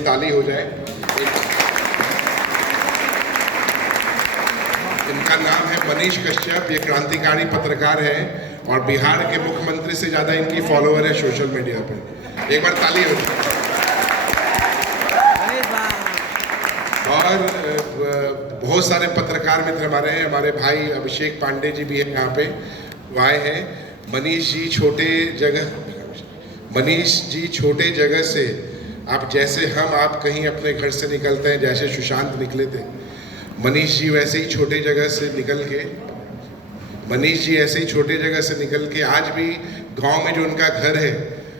ताली हो जाए। इनका नाम है मनीष कश्यप। ये क्रांतिकारी पत्रकार है और बिहार के मुख्यमंत्री से ज्यादा इनकी फॉलोअर है सोशल मीडिया पे। एक बार ताली हो जाए। और बहुत सारे पत्रकार मित्र हमारे हैं। हमारे भाई अभिषेक पांडे जी भी हैं यहाँ पे, वो आए हैं। मनीष जी छोटे जगह से आप जैसे आप कहीं अपने घर से निकलते हैं, जैसे सुशांत निकले थे, मनीष जी वैसे ही छोटे जगह से निकल के आज भी गांव में जो उनका घर है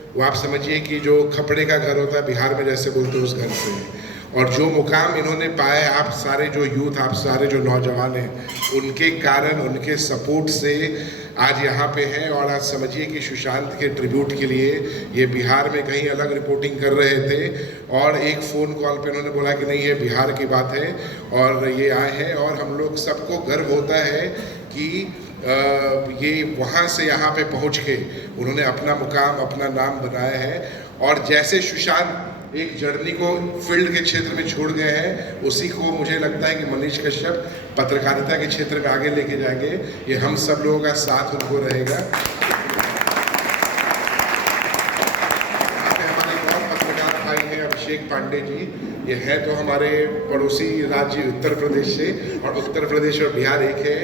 वो आप समझिए कि जो खपड़े का घर होता है बिहार में जैसे बोलते हैं, उस घर से। और जो मुकाम इन्होंने पाए, आप सारे जो यूथ, आप सारे जो नौजवान हैं, उनके कारण, उनके सपोर्ट से आज यहाँ पे हैं। और आज समझिए कि सुशांत के ट्रिब्यूट के लिए ये बिहार में कहीं अलग रिपोर्टिंग कर रहे थे और एक फ़ोन कॉल पे उन्होंने बोला कि नहीं, ये बिहार की बात है और ये आए हैं। और हम लोग सबको गर्व होता है कि ये वहाँ से यहाँ पे पहुँच के उन्होंने अपना मुकाम, अपना नाम बनाया है। और जैसे सुशांत एक जर्नी को फील्ड के क्षेत्र में छोड़ गए हैं, उसी को मुझे लगता है कि मनीष कश्यप पत्रकारिता के क्षेत्र में आगे लेके जाएंगे। ये हम सब लोगों का साथ उनको रहेगा। हमारे एक और पत्रकार भाई हैं अभिषेक पांडे जी। ये है तो हमारे पड़ोसी राज्य उत्तर प्रदेश से, और उत्तर प्रदेश और बिहार एक है।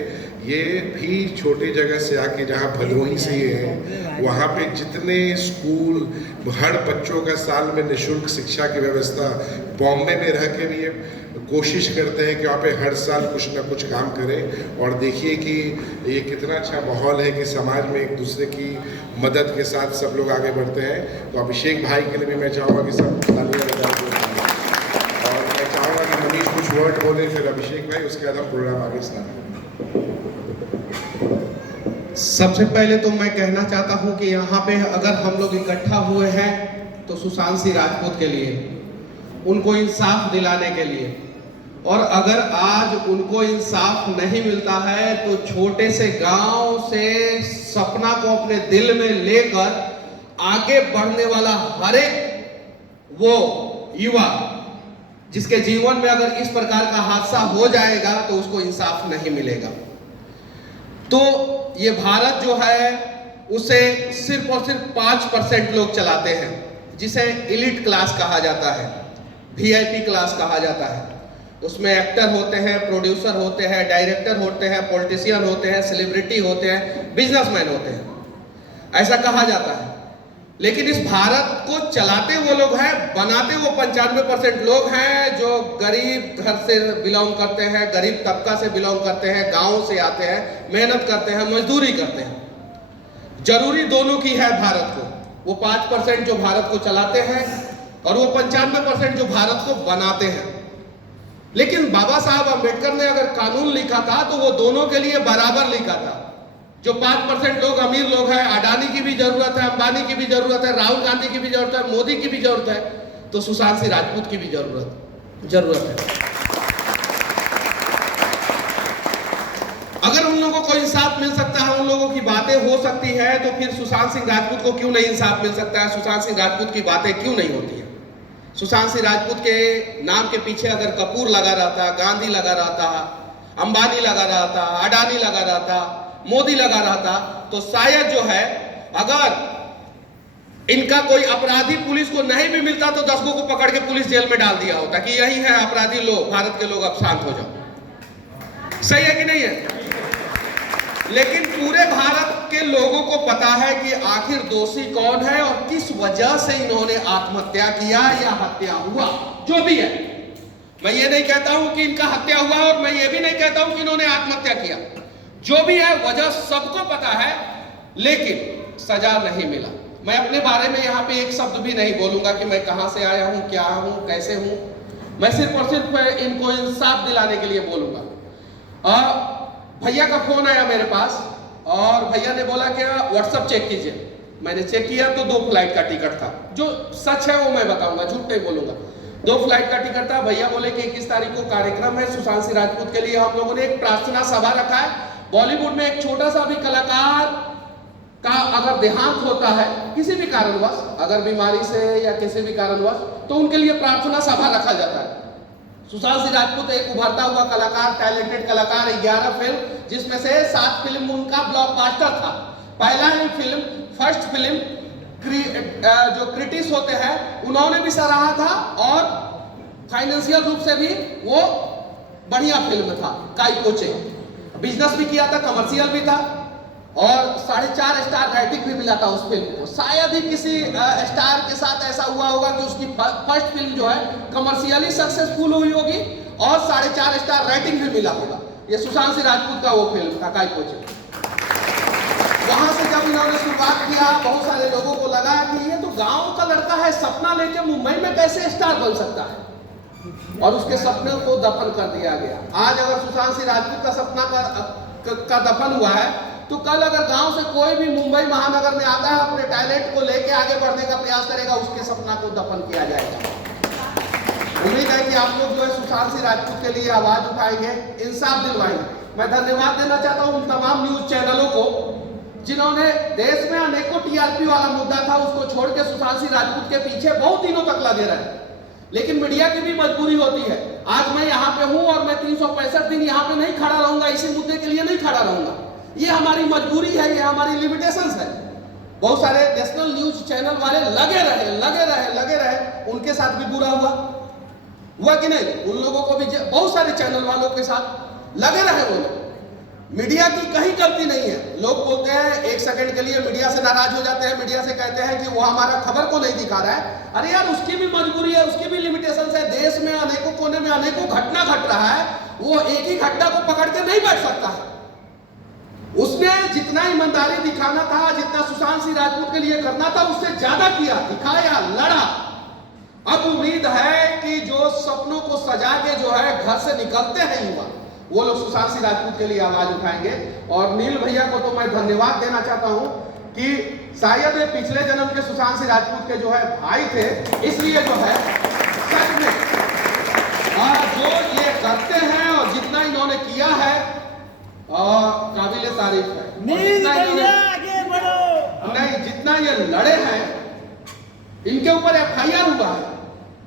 ये भी छोटे जगह से आके, जहाँ भदोही से ये है, वहाँ पे जितने स्कूल, हर बच्चों का साल में निःशुल्क शिक्षा की व्यवस्था, बॉम्बे में रह के भी ये कोशिश करते हैं कि वहाँ पे हर साल कुछ ना कुछ काम करें। और देखिए कि ये कितना अच्छा माहौल है कि समाज में एक दूसरे की मदद के साथ सब लोग आगे बढ़ते हैं। तो अभिषेक भाई के लिए भी मैं चाहूँगा कि सब तालियां बजाएं। और मैं चाहूँगा कि मनीष कुछ वर्ड बोले, फिर अभिषेक भाई, उसके बाद हम प्रोग्राम आगे स्टार्ट करें। सबसे पहले तो मैं कहना चाहता हूं कि यहाँ पे अगर हम लोग इकट्ठा हुए हैं तो सुशांत सिंह राजपूत के लिए, उनको इंसाफ दिलाने के लिए। और अगर आज उनको इंसाफ नहीं मिलता है तो छोटे से गांव से सपना को अपने दिल में लेकर आगे बढ़ने वाला हर एक वो युवा जिसके जीवन में अगर इस प्रकार का हादसा हो जाएगा तो उसको इंसाफ नहीं मिलेगा। तो ये भारत जो है उसे सिर्फ और सिर्फ 5% लोग चलाते हैं, जिसे एलिट क्लास कहा जाता है, वीआईपी क्लास कहा जाता है। उसमें एक्टर होते हैं, प्रोड्यूसर होते हैं, डायरेक्टर होते हैं, पॉलिटिशियन होते हैं, सेलिब्रिटी होते हैं, बिजनेसमैन होते हैं, ऐसा कहा जाता है। लेकिन इस भारत को चलाते वो लोग हैं, बनाते वो 95% लोग हैं जो गरीब घर से बिलोंग करते हैं, गरीब तबका से बिलोंग करते हैं, गांव से आते हैं, मेहनत करते हैं, मजदूरी करते हैं। जरूरी दोनों की है भारत को। वो 5% जो भारत को चलाते हैं और वो 95% जो भारत को बनाते हैं। लेकिन बाबा साहब अम्बेडकर ने अगर कानून लिखा था तो वो दोनों के लिए बराबर लिखा था। जो 5% लोग अमीर लोग हैं, अडानी की भी जरूरत है, अंबानी की भी जरूरत है, राहुल गांधी की भी जरूरत है, मोदी की भी जरूरत है, तो सुशांत सिंह राजपूत की भी जरूरत है। अगर उन लोगों को इंसाफ मिल सकता है, उन लोगों की बातें हो सकती है, तो फिर सुशांत सिंह राजपूत को क्यों नहीं इंसाफ मिल सकता है? सुशांत सिंह राजपूत की बातें क्यों नहीं होती है? सुशांत सिंह राजपूत के नाम के पीछे अगर कपूर लगा रहता, गांधी लगा रहता, अंबानी लगा रहता, अडानी लगा रहता, मोदी लगा रहता, तो शायद जो है अगर इनका कोई अपराधी पुलिस को नहीं भी मिलता तो 10 को पकड़ के पुलिस जेल में डाल दिया होता कि यही है अपराधी लोग, भारत के लोग, अब शांत हो जाओ। सही है कि नहीं है? लेकिन पूरे भारत के लोगों को पता है कि आखिर दोषी कौन है और किस वजह से इन्होंने आत्महत्या किया या हत्या हुआ, जो भी है। मैं ये नहीं कहता हूं कि इनका हत्या हुआ और मैं ये भी नहीं कहता हूं कि इन्होंने आत्महत्या किया। जो भी है वजह सबको पता है, लेकिन सजा नहीं मिला। मैं अपने बारे में यहाँ पे एक शब्द भी नहीं बोलूंगा कि मैं कहां से आया हूं, क्या हूं, कैसे हूं। मैं सिर्फ और सिर्फ इनको इंसाफ दिलाने के लिए बोलूंगा। भैया का फोन आया मेरे पास और भैया ने बोला कि व्हाट्सएप चेक कीजिए। मैंने चेक किया तो 2 फ्लाइट का टिकट था। जो सच है वो मैं बताऊंगा, झूठ नहीं बोलूंगा। 2 फ्लाइट का टिकट था। भैया बोले कि 21 तारीख को कार्यक्रम है सुशांत सिंह राजपूत के लिए, हम लोगों ने एक प्रार्थना सभा रखा है। बॉलीवुड में एक छोटा सा भी कलाकार का अगर देहांत होता है किसी भी कारणवश, अगर बीमारी से या किसी भी कारणवश, तो उनके लिए प्रार्थना सभा रखा जाता है। सुशांत सिंह राजपूत एक उभरता हुआ कलाकार, टैलेंटेड कलाकार, 11 फिल्म, जिसमें से 7 फिल्म उनका ब्लॉकबस्टर था। पहला ही फिल्म, फर्स्ट फिल्म जो क्रिटिक्स होते हैं उन्होंने भी सराहा था और फाइनेंशियल रूप से भी वो बढ़िया फिल्म था। काई कोचे बिजनेस भी किया था, कमर्शियल भी था और 4.5 स्टार रेटिंग भी मिला था उस फिल्म को। शायद ही किसी स्टार के साथ ऐसा हुआ होगा कि उसकी फर्स्ट फिल्म जो है कमर्शियली सक्सेसफुल हुई होगी और 4.5 स्टार रेटिंग भी मिला होगा। ये सुशांत सिंह राजपूत का वो फिल्म था, काई कोचे। वहां से जब इन्होंने शुरुआत किया, बहुत सारे लोगों को लगा कि ये तो गांव का लड़का है, सपना लेके मुंबई में कैसे स्टार बन सकता है, और उसके सपने को दफन कर दिया गया। आज अगर सुशांत सिंह राजपूत का सपना का दफन हुआ है, तो कल अगर गांव से कोई भी मुंबई महानगर में आता है, अपने टैलेंट को लेके आगे बढ़ने का प्रयास करेगा, उसके सपना को दफन किया जाएगा। उम्मीद है कि आप लोग जो है सुशांत सिंह राजपूत के लिए आवाज उठाएंगे, इंसाफ दिलवाएंगे। मैं धन्यवाद देना चाहता हूं उन तमाम न्यूज चैनलों को जिन्होंने देश में अनेकों टीआरपी वाला मुद्दा था, उसको छोड़ के सुशांत सिंह राजपूत के पीछे बहुत दिनों तक लगे रहे। लेकिन मीडिया की भी मजबूरी होती है। आज मैं यहाँ पे हूँ और मैं 365 दिन यहाँ पे नहीं खड़ा रहूंगा, इसी मुद्दे के लिए नहीं खड़ा रहूंगा। ये हमारी मजबूरी है, ये हमारी लिमिटेशंस है। बहुत सारे नेशनल न्यूज चैनल वाले लगे रहे, उनके साथ भी बुरा हुआ कि नहीं? उन लोगों को भी, बहुत सारे चैनल वालों के साथ लगे रहे वो लोग। मीडिया की कहीं गलती नहीं है। लोग बोलते हैं, एक सेकंड के लिए मीडिया से नाराज हो जाते हैं, मीडिया से कहते हैं कि वो हमारा खबर को नहीं दिखा रहा है। अरे यार, उसकी भी मजबूरी है, उसकी भी लिमिटेशंस है। देश में अनेकों कोने में अनेकों घटना घट रहा है, वो एक ही घटना को पकड़ के नहीं बैठ सकता है। उसने जितना ईमानदारी दिखाना था, जितना सुशांत सिंह राजपूत के लिए करना था, उससे ज्यादा किया, दिखाया, लड़ा। अब उम्मीद है कि जो सपनों को सजा के जो है घर से निकलते हैं युवा, वो लोग सुशांत सिंह राजपूत के लिए आवाज उठाएंगे। और नील भैया को तो मैं धन्यवाद देना चाहता हूं कि शायद ये पिछले जन्म के सुशांत सिंह राजपूत के जो है भाई थे, इसलिए जो है सच में जो ये करते हैं और जितना इन्होंने किया है काबिले तारीफ है। नहीं, जितना ये लड़े हैं, इनके ऊपर FIR हुआ है।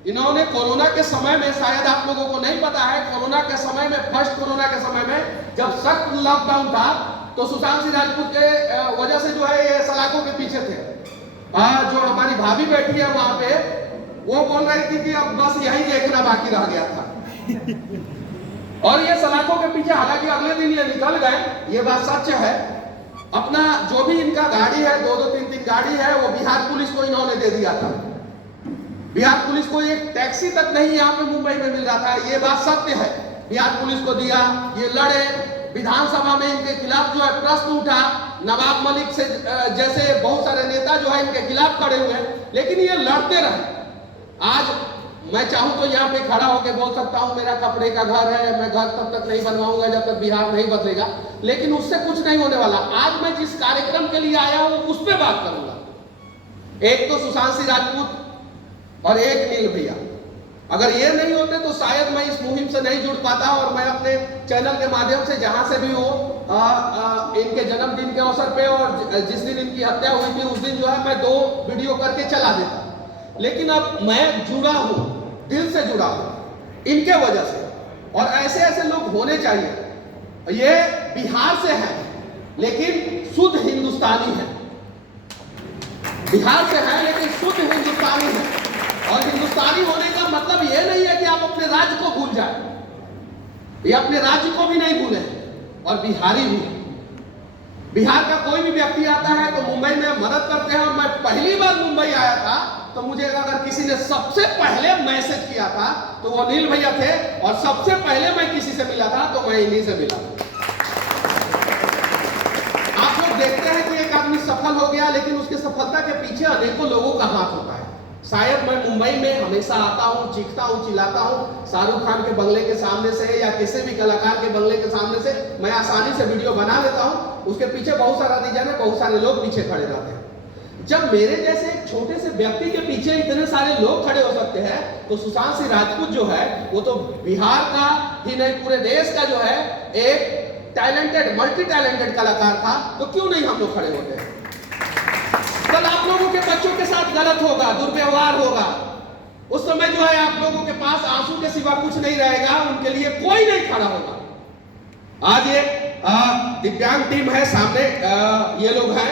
इन्होंने कोरोना के समय में, शायद आप लोगों को नहीं पता है, कोरोना के समय में, फर्स्ट कोरोना के समय में जब सख्त लॉकडाउन था, तो सुशांत सिंह राजपूत के वजह से जो है ये सलाखों के पीछे थे। जो हमारी भाभी बैठी है वहां पे, वो बोल रही थी कि अब बस यही देखना बाकी रह गया था। और ये सलाखों के पीछे, हालांकि अगले दिन ये निकल गए, ये बात सच है। अपना जो भी इनका गाड़ी है, 2-2, 3-3 गाड़ी है, वो बिहार पुलिस को इन्होंने दे दिया था। बिहार पुलिस को एक टैक्सी तक नहीं यहाँ पे मुंबई में मिल रहा था, ये बात सत्य है। बिहार पुलिस को दिया, ये लड़े, विधानसभा में इनके खिलाफ जो है प्रश्न उठा, नवाब मलिक से जैसे बहुत सारे नेता जो है इनके खिलाफ खड़े हुए, लेकिन ये लड़ते रहे। आज मैं चाहूं तो यहाँ पे खड़ा होकर बोल सकता हूं मेरा कपड़े का घर है, मैं घर तब तक नहीं बनवाऊंगा जब तक बिहार नहीं बदलेगा, लेकिन उससे कुछ नहीं होने वाला। आज मैं जिस कार्यक्रम के लिए आया हूं उस पर बात करूंगा। एक तो सुशांत सिंह राजपूत और एक नील भैया। अगर ये नहीं होते तो शायद मैं इस मुहिम से नहीं जुड़ पाता, और मैं अपने चैनल के माध्यम से जहां से भी हो इनके जन्मदिन के अवसर पे और जिस दिन इनकी हत्या हुई थी उस दिन जो है मैं 2 वीडियो करके चला देता। लेकिन अब मैं जुड़ा हूं, दिल से जुड़ा हूं इनके वजह से, और ऐसे ऐसे लोग होने चाहिए। ये बिहार से है लेकिन शुद्ध हिंदुस्तानी है, बिहार से है लेकिन शुद्ध हिंदुस्तानी है। और हिंदुस्तानी होने का मतलब ये नहीं है कि आप अपने राज्य को भूल जाए, ये अपने राज्य को भी नहीं भूले, और बिहारी भी। बिहार का कोई भी व्यक्ति आता है तो मुंबई में मदद करते हैं। और मैं पहली बार मुंबई आया था तो मुझे अगर किसी ने सबसे पहले मैसेज किया था तो वो नील भैया थे, और सबसे पहले मैं किसी से मिला था तो मैं इन्हीं से मिला। आप लोग देखते हैं कि एक आदमी सफल हो गया, लेकिन उसकी सफलता के पीछे अनेकों लोगों का हाथ होता है। शायद मैं मुंबई में हमेशा आता हूँ, चीखता हूँ, चिल्लाता हूँ, शाहरुख खान के बंगले के सामने से या किसी भी कलाकार के बंगले के सामने से मैं आसानी से वीडियो बना लेता हूँ। उसके पीछे बहुत सारा रीजन है, बहुत सारे लोग पीछे खड़े रहते हैं। जब मेरे जैसे एक छोटे से व्यक्ति के पीछे इतने सारे लोग खड़े हो सकते हैं, तो सुशांत सिंह राजपूत जो है वो तो बिहार का ही नहीं पूरे देश का जो है एक टैलेंटेड, मल्टी टैलेंटेड कलाकार था, तो क्यों नहीं हम लोग खड़े होते हैं? कल आप लोगों के बच्चों के साथ गलत होगा, दुर्व्यवहार होगा, उस समय जो है आप लोगों के पास आंसू के सिवा कुछ नहीं रहेगा, उनके लिए कोई नहीं खड़ा होगा। आज ये दिव्यांग टीम है सामने, ये लोग हैं,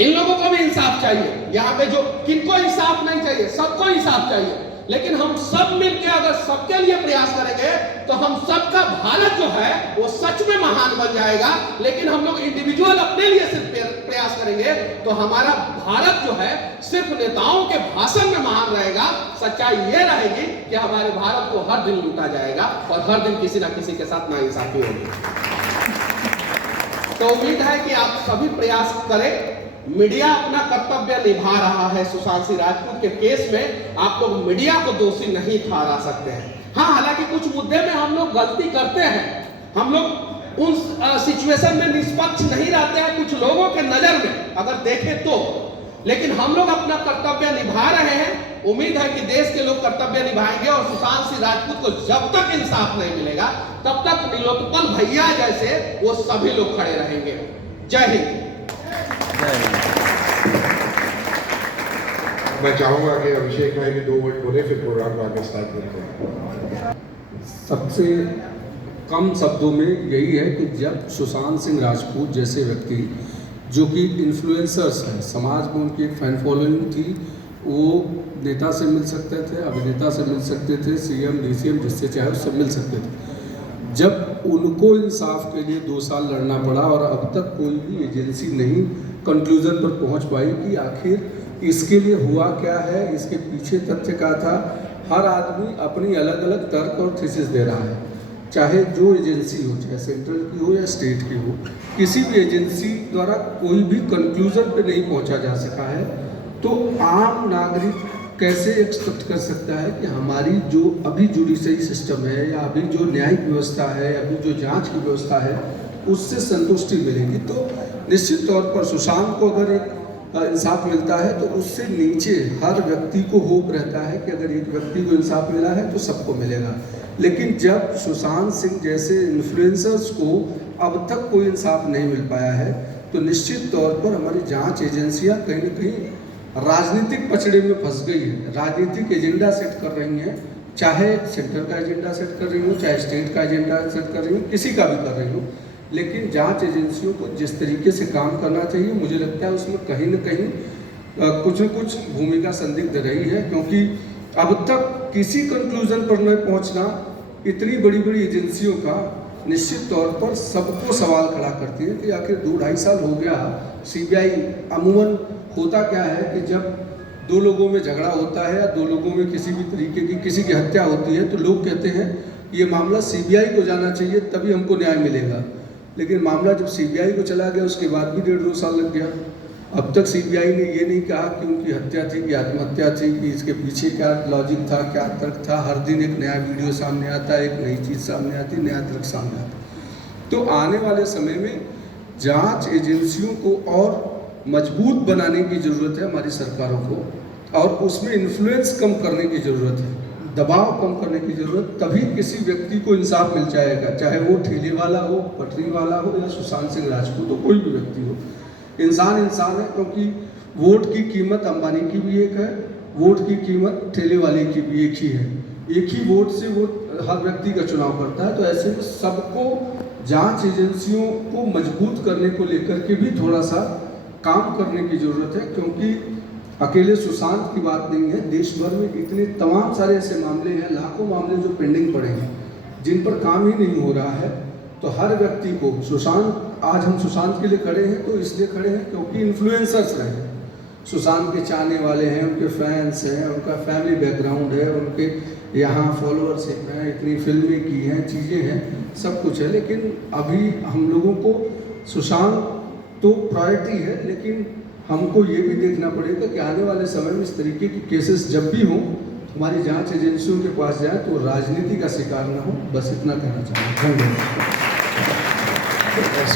इन लोगों को भी इंसाफ चाहिए। यहाँ पे जो किनको इंसाफ नहीं चाहिए, सबको इंसाफ चाहिए, लेकिन हम सब मिलकर अगर सबके लिए प्रयास करेंगे तो हम सबका भारत जो है वो सच में महान बन जाएगा। लेकिन हम लोग इंडिविजुअल अपने लिए सिर्फ प्रयास करेंगे तो हमारा भारत जो है सिर्फ नेताओं के भाषण में महान रहेगा। सच्चाई ये रहेगी कि हमारे भारत को हर दिन लूटा जाएगा और हर दिन किसी ना किसी के साथ नाइंसाफी होगी। तो उम्मीद है कि आप सभी प्रयास करें। मीडिया अपना कर्तव्य निभा रहा है। सुशांत सिंह राजपूत के केस में आप लोग मीडिया को दोषी नहीं ठहरा सकते हैं। हाँ, हालांकि कुछ मुद्दे में हम लोग गलती करते हैं, हम लोग उन सिचुएशन में निष्पक्ष नहीं रहते हैं कुछ लोगों के नजर में अगर देखें तो, लेकिन हम लोग अपना कर्तव्य निभा रहे हैं। उम्मीद है कि देश के लोग कर्तव्य निभाएंगे और सुशांत सिंह राजपूत को जब तक इंसाफ नहीं मिलेगा तब तक नीलोत्पल भैया जैसे वो सभी लोग खड़े रहेंगे। जय हिंद। मैं चाहूंगा कि अभिषेक भाई भी 2 वर्ड बोले, फिर प्रोग्राम को आगे स्टार्ट करते हैं। सबसे कम शब्दों में यही है कि जब सुशांत सिंह राजपूत जैसे व्यक्ति जो कि इन्फ्लुएंसर्स हैं, समाज में उनकी एक फैन फॉलोइंग थी, वो नेता से मिल सकते थे, अभिनेता से मिल सकते थे, सीएम डीसीएम जिससे चाहे उससे मिल सकते थे। जब उनको इंसाफ के लिए 2 साल लड़ना पड़ा और अब तक कोई भी एजेंसी नहीं कंक्लूजन पर पहुंच पाई कि आखिर इसके लिए हुआ क्या है, इसके पीछे तथ्य क्या था। हर आदमी अपनी अलग अलग तर्क और थीसिस दे रहा है, चाहे जो एजेंसी हो, चाहे सेंट्रल की हो या स्टेट की हो, किसी भी एजेंसी द्वारा कोई भी कंक्लूजन पे नहीं पहुंचा जा सका है। तो आम नागरिक कैसे एक्सपेक्ट कर सकता है कि हमारी जो अभी जुडिशरी सिस्टम है या अभी जो न्यायिक व्यवस्था है, अभी जो जांच की व्यवस्था है, उससे संतुष्टि मिलेगी। तो निश्चित तौर पर सुशांत को अगर एक इंसाफ मिलता है तो उससे नीचे हर व्यक्ति को होप रहता है कि अगर एक व्यक्ति को इंसाफ मिला है तो सबको मिलेगा। लेकिन जब सुशांत सिंह जैसे इन्फ्लुएंसर्स को अब तक कोई इंसाफ नहीं मिल पाया है तो निश्चित तौर पर हमारी जांच एजेंसियां कहीं न कहीं राजनीतिक पचड़े में फंस गई है, राजनीतिक एजेंडा सेट कर रही हैं, चाहे सेंट्रल का एजेंडा सेट कर रही हो, चाहे स्टेट का एजेंडा सेट कर रही हो, किसी का भी कर रही हो। लेकिन जांच एजेंसियों को जिस तरीके से काम करना चाहिए, मुझे लगता है उसमें कहीं न कहीं कुछ न कुछ भूमिका संदिग्ध रही है, क्योंकि अब तक किसी कंक्लूजन पर न पहुंचना इतनी बड़ी बड़ी एजेंसियों का निश्चित तौर पर सबको सवाल खड़ा करती है कि आखिर 2-2.5 साल हो गया। सीबीआई अमूमन होता क्या है कि जब 2 लोगों में झगड़ा होता है या 2 लोगों में किसी भी तरीके की किसी की हत्या होती है तो लोग कहते हैं ये मामला सीबीआई को जाना चाहिए तभी हमको न्याय मिलेगा। लेकिन मामला जब सीबीआई को चला गया उसके बाद भी 1.5-2 साल लग गया। अब तक सीबीआई ने ये नहीं कहा कि उनकी हत्या थी कि आत्महत्या थी, कि इसके पीछे क्या लॉजिक था, क्या तर्क था। हर दिन एक नया वीडियो सामने आता है, एक नई चीज़ सामने आती है, नया तर्क सामने आता है। तो आने वाले समय में जांच एजेंसियों को और मजबूत बनाने की ज़रूरत है हमारी सरकारों को, और उसमें इन्फ्लुएंस कम करने की ज़रूरत है, दबाव कम करने की ज़रूरत। तभी किसी व्यक्ति को इंसाफ मिल जाएगा, चाहे वो ठेले वाला हो, पटरी वाला हो या सुशांत सिंह राजपूत हो, कोई भी व्यक्ति हो। इंसान इंसान है, क्योंकि वोट की कीमत अंबानी की भी एक है, वोट की कीमत ठेले वाले की भी एक ही है। एक ही वोट से वो हर व्यक्ति का चुनाव करता है। तो ऐसे में सबको जांच एजेंसियों को मजबूत करने को लेकर के भी थोड़ा सा काम करने की ज़रूरत है, क्योंकि अकेले सुशांत की बात नहीं है, देश भर में इतने तमाम सारे ऐसे मामले हैं, लाखों मामले जो पेंडिंग पड़े हैं, जिन पर काम ही नहीं हो रहा है। तो हर व्यक्ति को सुशांत, आज हम सुशांत के लिए खड़े हैं तो इसलिए खड़े हैं क्योंकि इन्फ्लुएंसर्स रहे, सुशांत के चाहने वाले हैं, उनके फैंस हैं, उनका फैमिली बैकग्राउंड है, उनके यहाँ फॉलोअर्स हैं, इतनी फिल्में की हैं, चीज़ें हैं, सब कुछ है। लेकिन अभी हम लोगों को सुशांत तो प्रायोरिटी है, लेकिन हमको ये भी देखना पड़ेगा कि आने वाले समय में इस तरीके की केसेस जब भी हों, हमारी जांच एजेंसियों के पास जाए तो राजनीति का शिकार ना हो। बस इतना कहना चाहूँगा। धन्यवाद।